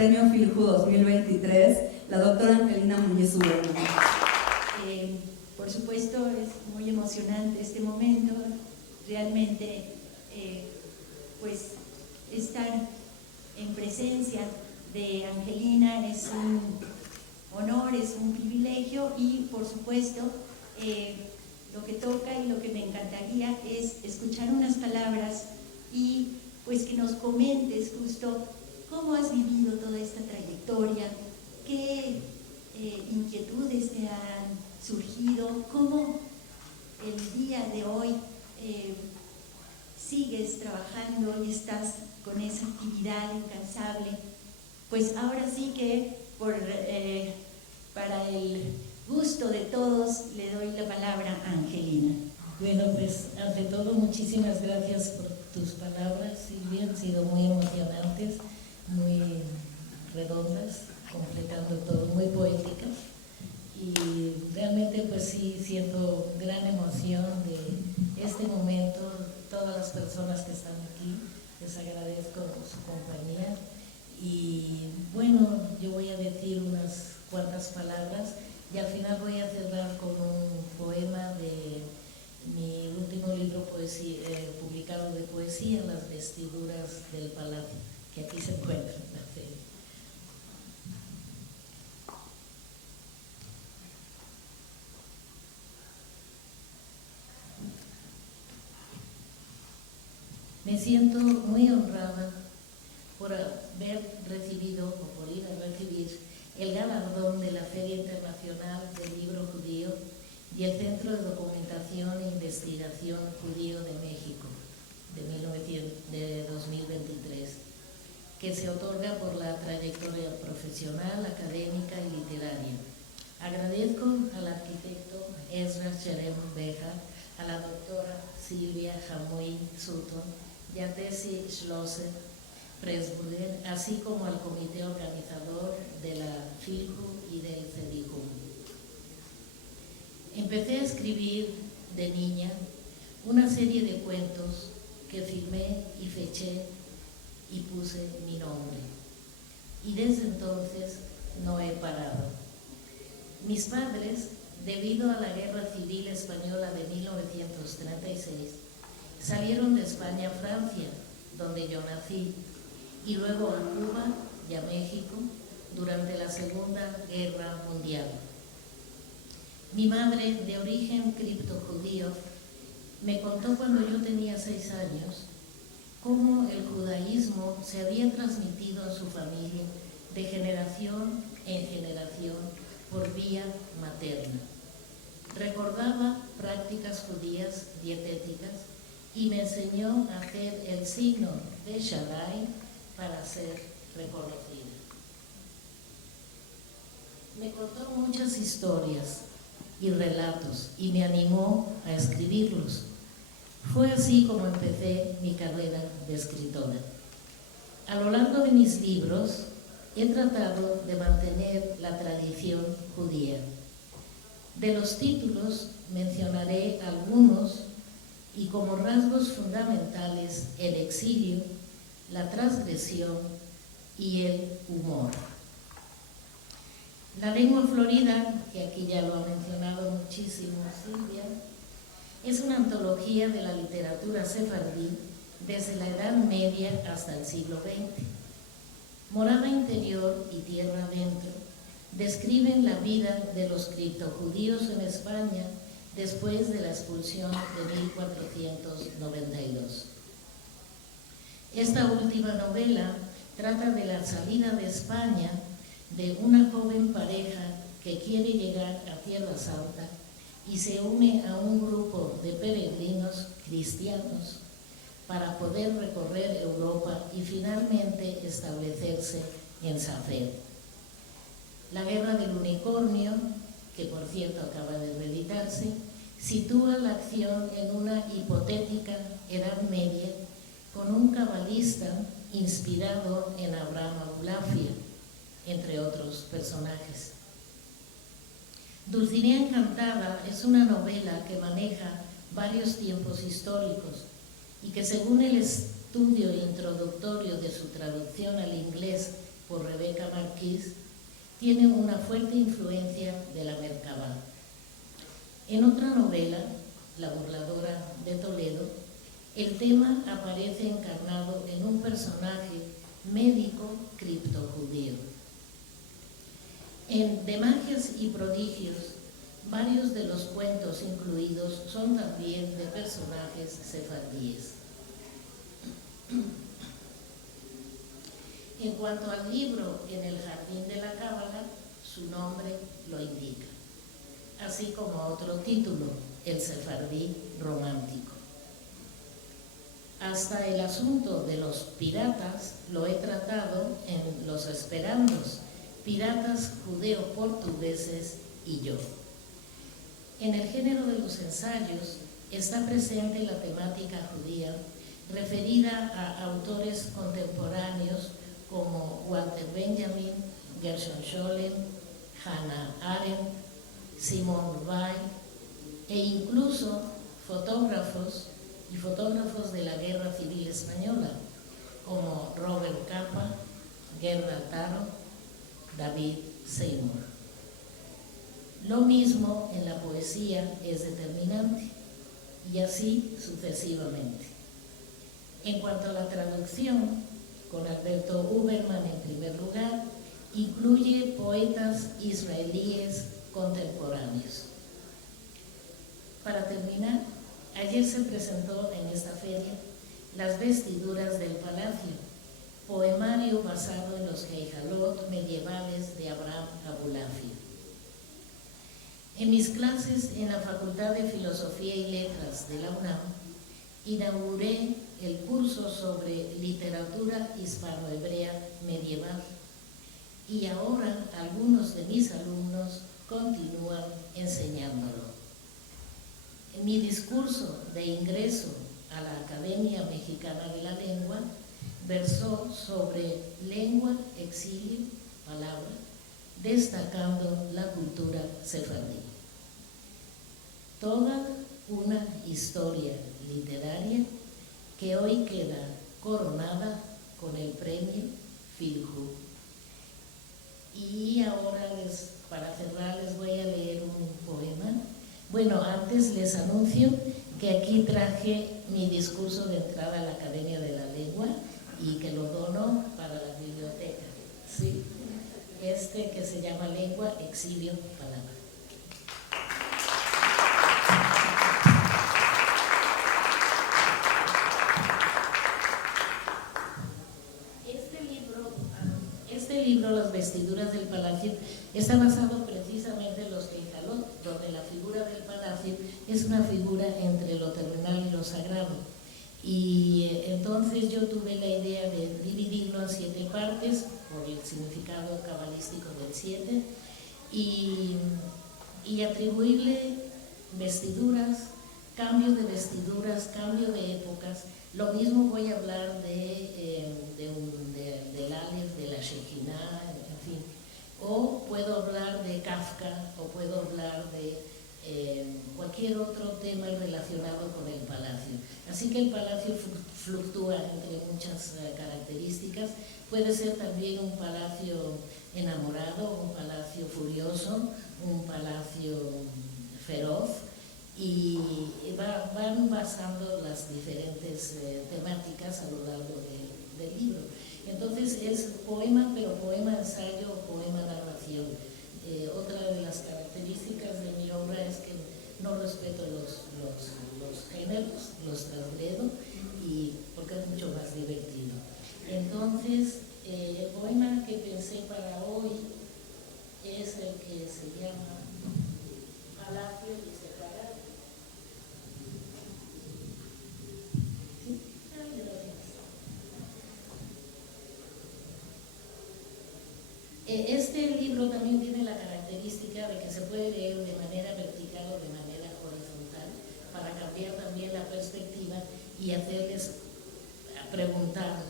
Premio Filju 2023, la doctora Angelina Muñiz Urbano. Por supuesto, es muy emocionante este momento. Realmente, pues, estar en presencia de Angelina es un honor, es un privilegio y, por supuesto, lo que toca y lo que me encantaría es escuchar unas palabras y pues que nos comentes justo cómo has vivido toda esta trayectoria, qué inquietudes te han surgido, cómo el día de hoy sigues trabajando y estás con esa actividad incansable. Pues ahora sí que para el gusto de todos le doy la palabra a Angelina. Bueno, pues ante todo muchísimas gracias por tus palabras, Silvia, han sido muy emocionantes, muy redondas, completando todo, muy poéticas, y realmente pues sí siento gran emoción de este momento. Todas las personas que están aquí, les agradezco su compañía y bueno, yo voy a decir unas cuantas palabras y al final voy a cerrar con un poema de mi último libro publicado de poesía, Las vestiduras del palacio, que aquí se encuentra en la serie. Me siento muy honrada por haber recibido o por ir a recibir el galardón de la Feria Internacional del Libro Judío y el Centro de Documentación e Investigación Judío de México de 2023, que se otorga por la trayectoria profesional, académica y literaria. Agradezco al arquitecto Ezra Sherem Beja, a la doctora Silvia Jamuy Sutton y a Tessie Schlosser Pressburger, así como al comité organizador de la Filju y del CEDIJUM. Empecé a escribir de niña una serie de cuentos que firmé y feché y puse mi nombre. Y desde entonces no he parado. Mis padres, debido a la Guerra Civil Española de 1936, salieron de España a Francia, donde yo nací, y luego a Cuba y a México durante la Segunda Guerra Mundial. Mi madre, de origen criptojudío, me contó cuando yo tenía 6 años cómo el judaísmo se había transmitido a su familia de generación en generación por vía materna. Recordaba prácticas judías dietéticas y me enseñó a hacer el signo de Shaddai para ser reconocida. Me contó muchas historias y relatos y me animó a escribirlos. Fue así como empecé mi carrera de escritora. A lo largo de mis libros he tratado de mantener la tradición judía. De los títulos mencionaré algunos y como rasgos fundamentales el exilio, la transgresión y el humor. La lengua florida, que aquí ya lo ha mencionado muchísimo Silvia, es una antología de la literatura sefardí desde la Edad Media hasta el siglo XX. Morada interior y tierra adentro describen la vida de los criptojudíos en España después de la expulsión de 1492. Esta última novela trata de la salida de España de una joven pareja que quiere llegar a Tierra Santa y se une a un grupo de peregrinos cristianos para poder recorrer Europa y finalmente establecerse en Safed. La Guerra del Unicornio, que por cierto acaba de reeditarse, sitúa la acción en una hipotética Edad Media con un cabalista inspirado en Abraham Abulafia, entre otros personajes. Dulcinea Encantada es una novela que maneja varios tiempos históricos y que, según el estudio introductorio de su traducción al inglés por Rebeca Marquís, tiene una fuerte influencia de la Merkabah. En otra novela, La burladora de Toledo, el tema aparece encarnado en un personaje médico criptojudío. En De magias y prodigios, varios de los cuentos incluidos son también de personajes sefardíes. En cuanto al libro En el jardín de la cábala, su nombre lo indica, así como otro título, El sefardí romántico. Hasta el asunto de los piratas lo he tratado en Los Esperandos, piratas judeo-portugueses y yo. En el género de los ensayos está presente la temática judía referida a autores contemporáneos como Walter Benjamin, Gershon Scholem, Hannah Arendt, Simone Weil e incluso fotógrafos de la Guerra Civil Española como Robert Capa, Gerda Taro, David Seymour. Lo mismo en la poesía es determinante, y así sucesivamente. En cuanto a la traducción, con Alberto Huberman en primer lugar, incluye poetas israelíes contemporáneos. Para terminar, ayer se presentó en esta feria Las vestiduras del palacio, poemario basado en los Geijalot medievales de Abraham Abulafia. En mis clases en la Facultad de Filosofía y Letras de la UNAM, inauguré el curso sobre literatura hispanohebrea medieval y ahora algunos de mis alumnos continúan enseñándolo. En mi discurso de ingreso a la Academia Mexicana de la Lengua versó sobre lengua, exilio, palabra, destacando la cultura sefardí. Toda una historia literaria que hoy queda coronada con el premio Filhu. Y ahora, para cerrar, les voy a leer un poema. Bueno, antes les anuncio que aquí traje mi discurso de entrada a la Academia de la Lengua y que lo dono para la biblioteca. ¿Sí? Que se llama Lengua, Exilio, Palabra. Este libro, Las vestiduras del palacio, está basado precisamente en los Geijalot, donde la figura del palacio es una figura entre lo terrenal y lo sagrado. Y entonces yo tuve la idea de dividirlo en 7 partes, por el significado cabalístico del 7, y atribuirle vestiduras, cambio de vestiduras, cambio de épocas. Lo mismo voy a hablar del Aleph, de la Shekhinah, en fin. O puedo hablar de Kafka, o puedo hablar de cualquier otro tema relacionado con el palacio. Así que el palacio fluctúa entre muchas características. Puede ser también un palacio enamorado, un palacio furioso, un palacio feroz, y van basando las diferentes temáticas a lo largo del libro. Entonces es poema, pero poema ensayo o poema narración. Otra de las características de mi obra es que no respeto los géneros, los trasledo, porque es mucho más divertido. Entonces, el poema que pensé para hoy es el que se llama Palacio y Separado. ¿Sí? Ahí lo ves. Este libro también tiene la característica de que se puede leer de manera vertical o de manera horizontal para cambiar también la perspectiva y hacerles preguntar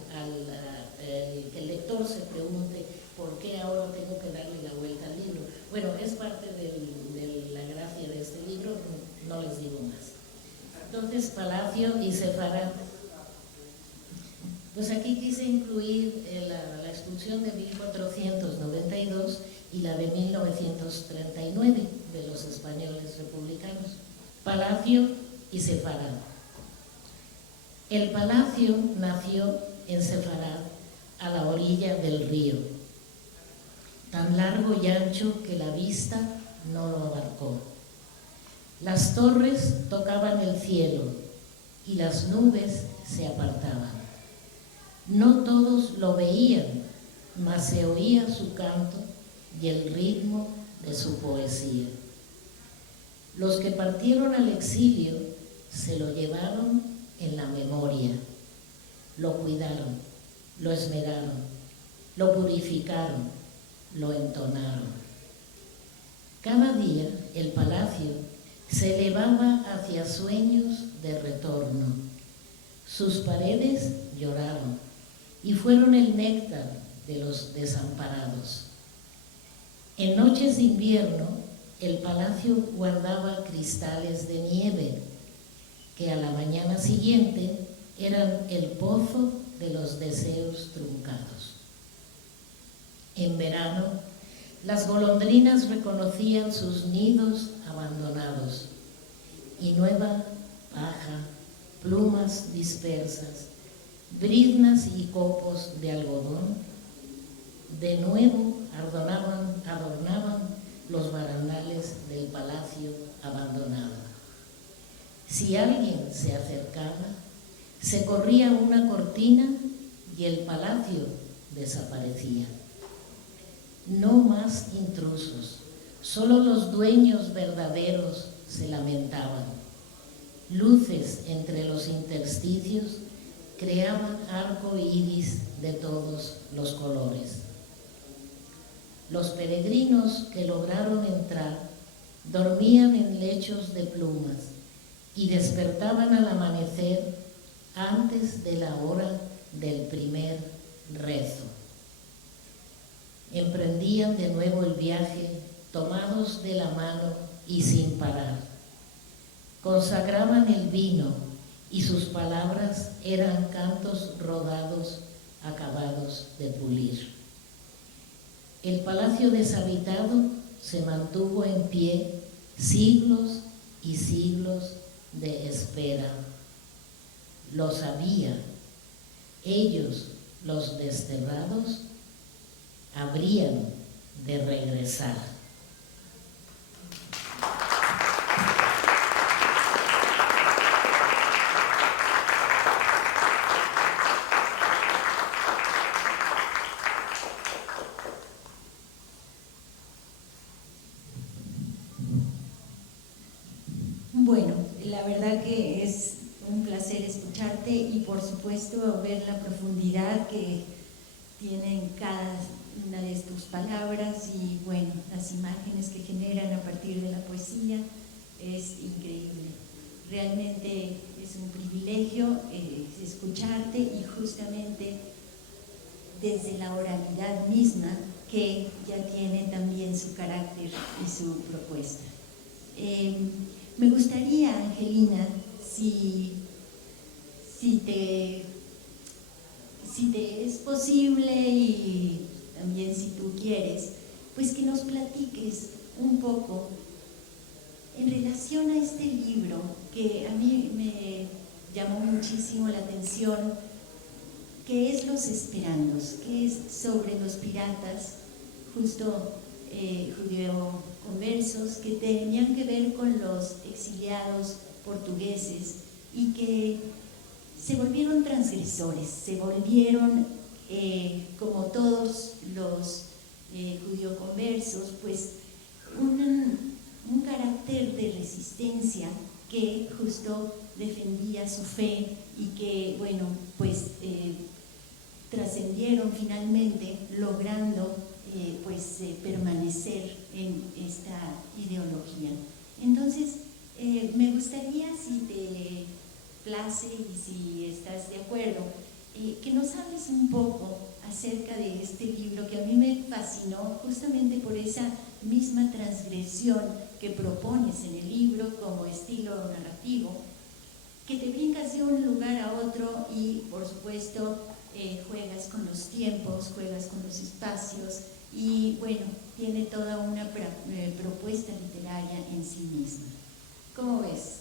que el lector se pregunte por qué ahora tengo que darle la vuelta al libro. Bueno, es parte de la gracia de este libro, no les digo más. Entonces, Palacio y Sefarad. Pues aquí quise incluir la expulsión de 1492 y la de 1939 de los españoles republicanos. Palacio y Sefarad. El palacio nació en Sefarad, a la orilla del río, tan largo y ancho que la vista no lo abarcó. Las torres tocaban el cielo y las nubes se apartaban. No todos lo veían, mas se oía su canto y el ritmo de su poesía. Los que partieron al exilio se lo llevaron en la memoria, lo cuidaron, lo esmeraron, lo purificaron, lo entonaron. Cada día el palacio se elevaba hacia sueños de retorno. Sus paredes lloraron y fueron el néctar de los desamparados. En noches de invierno, el palacio guardaba cristales de nieve, que a la mañana siguiente eran el pozo de los deseos truncados. En verano, las golondrinas reconocían sus nidos abandonados y nueva paja, plumas dispersas, briznas y copos de algodón, de nuevo adornaban los barandales del palacio abandonado. Si alguien se acercaba, se corría una cortina y el palacio desaparecía. No más intrusos, solo los dueños verdaderos se lamentaban. Luces entre los intersticios creaban arco iris de todos los colores. Los peregrinos que lograron entrar dormían en lechos de plumas y despertaban al amanecer antes de la hora del primer rezo. Emprendían de nuevo el viaje, tomados de la mano y sin parar. Consagraban el vino y sus palabras eran cantos rodados, acabados de pulir. El palacio deshabitado se mantuvo en pie siglos y siglos de espera. Lo sabía. Ellos, los desterrados, habrían de regresar. Bueno, la verdad que es un placer escucharte y por supuesto ver la profundidad que tienen cada una de tus palabras y bueno, las imágenes que generan a partir de la poesía es increíble. Realmente es un privilegio escucharte y justamente desde la oralidad misma que ya tiene también su carácter y su propuesta. Me gustaría, Angelina, si te es posible y también si tú quieres, pues que nos platiques un poco en relación a este libro que a mí me llamó muchísimo la atención, que es Los Esperandos, que es sobre los piratas, justo judeo-conversos, que tenían que ver con los exiliados portugueses y que se volvieron transgresores, se volvieron, como todos los judío-conversos, pues un carácter de resistencia que justo defendía su fe y que, bueno, pues trascendieron finalmente, logrando permanecer en esta ideología. Entonces, me gustaría, si te place y si estás de acuerdo, que nos hables un poco acerca de este libro que a mí me fascinó justamente por esa misma transgresión que propones en el libro como estilo narrativo, que te brincas de un lugar a otro y por supuesto juegas con los tiempos, juegas con los espacios y bueno, tiene toda una propuesta literaria en sí misma. ¿Cómo ves?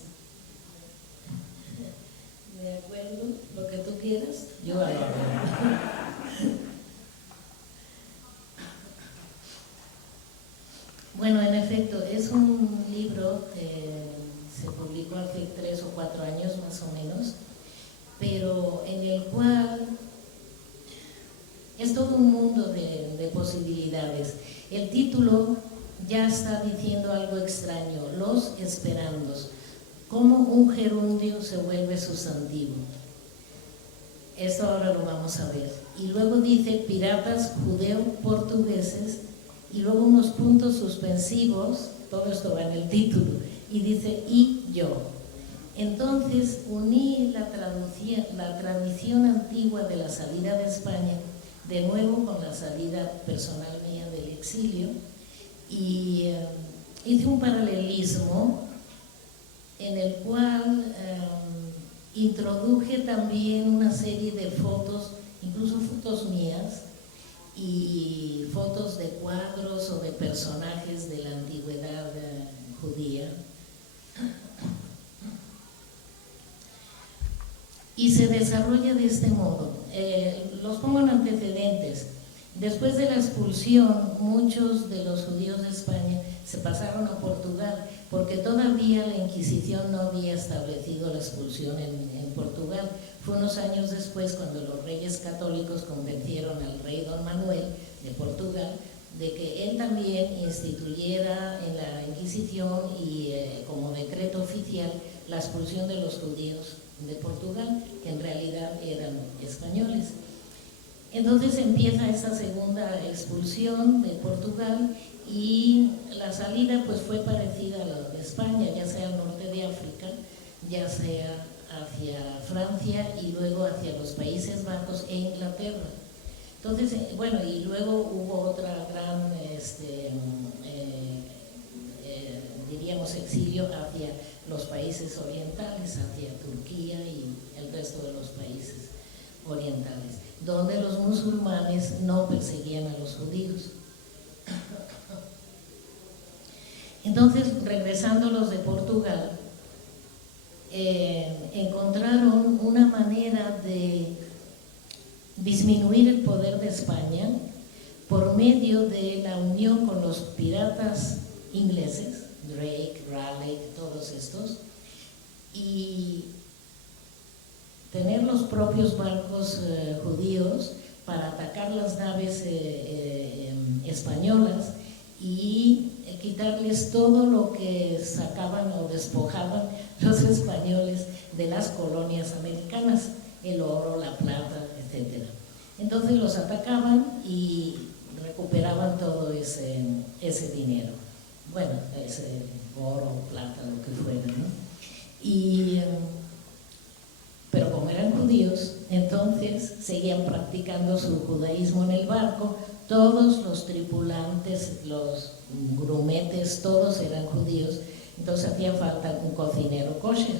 De acuerdo, lo que tú quieras, yo hago. Bueno, en efecto, es un libro que se publicó hace 3 o 4 años más o menos, pero en el cual es todo un mundo de posibilidades. El título ya está diciendo algo extraño, Los Esperandos, cómo un gerundio se vuelve sustantivo. Esto ahora lo vamos a ver. Y luego dice piratas judeo-portugueses, y luego unos puntos suspensivos, todo esto va en el título, y dice y yo. Entonces uní la tradición antigua de la salida de España, de nuevo con la salida personal mía del exilio, y hice un paralelismo en el cual introduje también una serie de fotos, incluso fotos mías, y fotos de cuadros o de personajes de la antigüedad judía. Y se desarrolla de este modo. Los pongo en antecedentes. Después de la expulsión, muchos de los judíos de España se pasaron a Portugal, porque todavía la Inquisición no había establecido la expulsión en Portugal. Fue unos años después cuando los reyes católicos convencieron al rey Don Manuel de Portugal de que él también instituyera en la Inquisición y como decreto oficial la expulsión de los judíos de Portugal, que en realidad eran españoles. Entonces empieza esta segunda expulsión de Portugal y la salida pues fue parecida a la de España, ya sea al norte de África, ya sea hacia Francia y luego hacia los Países Bajos e Inglaterra. Entonces, bueno, y luego hubo otra gran, diríamos, exilio hacia los países orientales, hacia Turquía y el resto de los países orientales, donde los musulmanes no perseguían a los judíos. Entonces, regresando los de Portugal, encontraron una manera de disminuir el poder de España por medio de la unión con los piratas ingleses, Drake, Raleigh, todos estos, y tener los propios barcos judíos para atacar las naves españolas y quitarles todo lo que sacaban o despojaban los españoles de las colonias americanas, el oro, la plata, etc. Entonces los atacaban y recuperaban todo ese dinero, bueno, ese oro, plata, lo que fuera, ¿no? Pero como eran judíos, entonces seguían practicando su judaísmo en el barco. Todos los tripulantes, los grumetes, todos eran judíos, entonces hacía falta un cocinero kosher.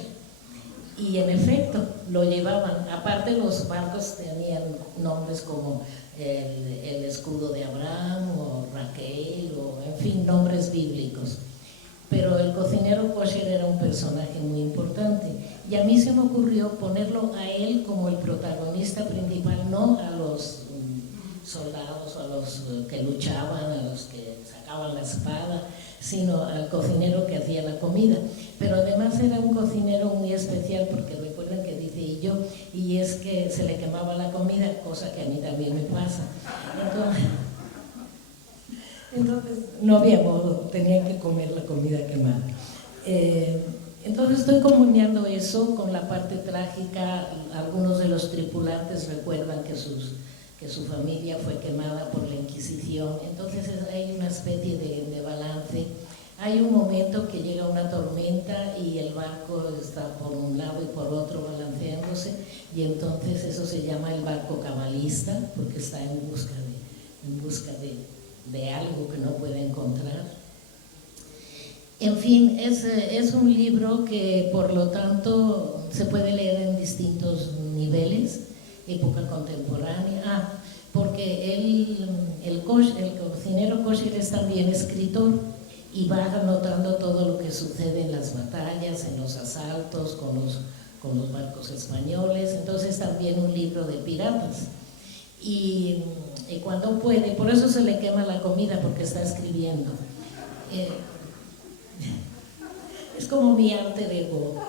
Y en efecto, lo llevaban. Aparte, los barcos tenían nombres como el escudo de Abraham o Raquel, o en fin, nombres bíblicos. Pero el cocinero kosher era un personaje muy importante. Y a mí se me ocurrió ponerlo a él como el protagonista principal, no a los soldados, a los que luchaban, a los que sacaban la espada, sino al cocinero que hacía la comida. Pero además era un cocinero muy especial, porque recuerden que dice y yo, y es que se le quemaba la comida, cosa que a mí también me pasa. Entonces no había modo, tenían que comer la comida quemada. Entonces estoy comunicando eso con la parte trágica. Algunos de los tripulantes recuerdan que su familia fue quemada por la Inquisición. Entonces hay una especie de balance. Hay un momento que llega una tormenta y el barco está por un lado y por otro balanceándose, y entonces eso se llama el barco cabalista, porque está en busca de algo que no puede encontrar. En fin, es un libro que por lo tanto se puede leer en distintos niveles. época contemporánea. Porque el cocinero kosher es también escritor y va anotando todo lo que sucede en las batallas, en los asaltos con los barcos españoles. Entonces también un libro de piratas. Y cuando puede, por eso se le quema la comida, porque está escribiendo. Es como mi alter ego.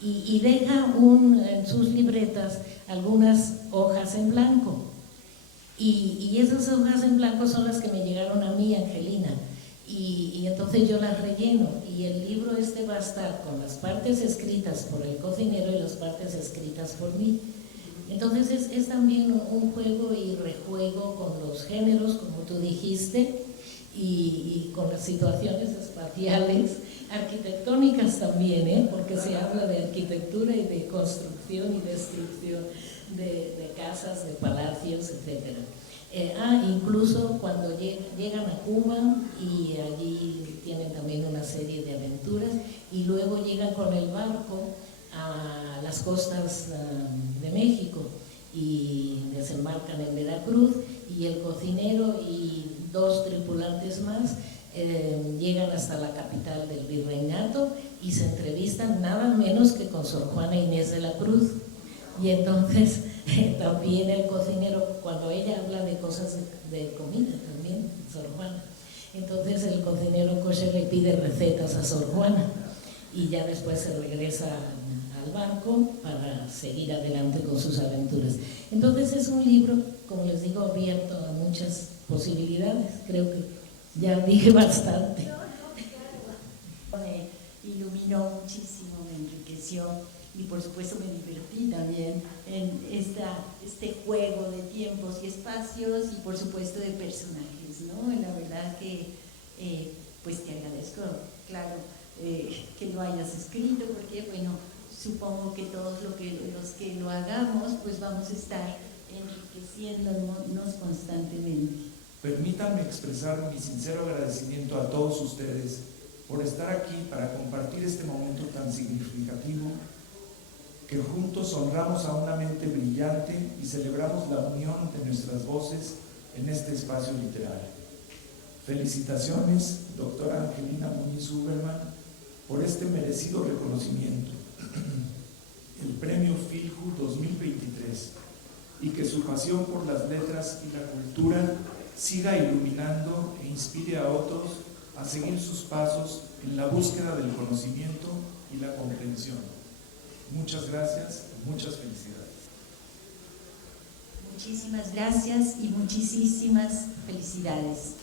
Y deja en sus libretas algunas hojas en blanco. Y esas hojas en blanco son las que me llegaron a mí, Angelina. Y entonces yo las relleno. Y el libro va a estar con las partes escritas por el cocinero y las partes escritas por mí. Entonces es también un juego y rejuego con los géneros, como tú dijiste, y con las situaciones espaciales, arquitectónicas también, porque se habla de arquitectura y de construcción y destrucción de casas, de palacios, etc. Incluso cuando llegan a Cuba y allí tienen también una serie de aventuras y luego llegan con el barco a las costas de México y desembarcan en Veracruz, y el cocinero y 2 tripulantes más llegan hasta la capital del virreinato y se entrevistan nada menos que con Sor Juana Inés de la Cruz. Y entonces también el cocinero, cuando ella habla de cosas de comida también, Sor Juana, entonces el cocinero kosher le pide recetas a Sor Juana y ya después se regresa al barco para seguir adelante con sus aventuras. Entonces es un libro, como les digo, abierto a muchas posibilidades. Creo que ya dije bastante. Me iluminó muchísimo, me enriqueció y por supuesto me divertí también en este juego de tiempos y espacios y por supuesto de personajes, ¿no? La verdad que pues te agradezco, claro, que lo hayas escrito, porque bueno, supongo que todos los que lo hagamos pues vamos a estar enriqueciéndonos constantemente. Permítanme expresar mi sincero agradecimiento a todos ustedes por estar aquí para compartir este momento tan significativo, que juntos honramos a una mente brillante y celebramos la unión de nuestras voces en este espacio literario. Felicitaciones, doctora Angelina Muñiz Huberman, por este merecido reconocimiento, el Premio Filju 2023, y que su pasión por las letras y la cultura siga iluminando e inspire a otros a seguir sus pasos en la búsqueda del conocimiento y la comprensión. Muchas gracias y muchas felicidades. Muchísimas gracias y muchísimas felicidades.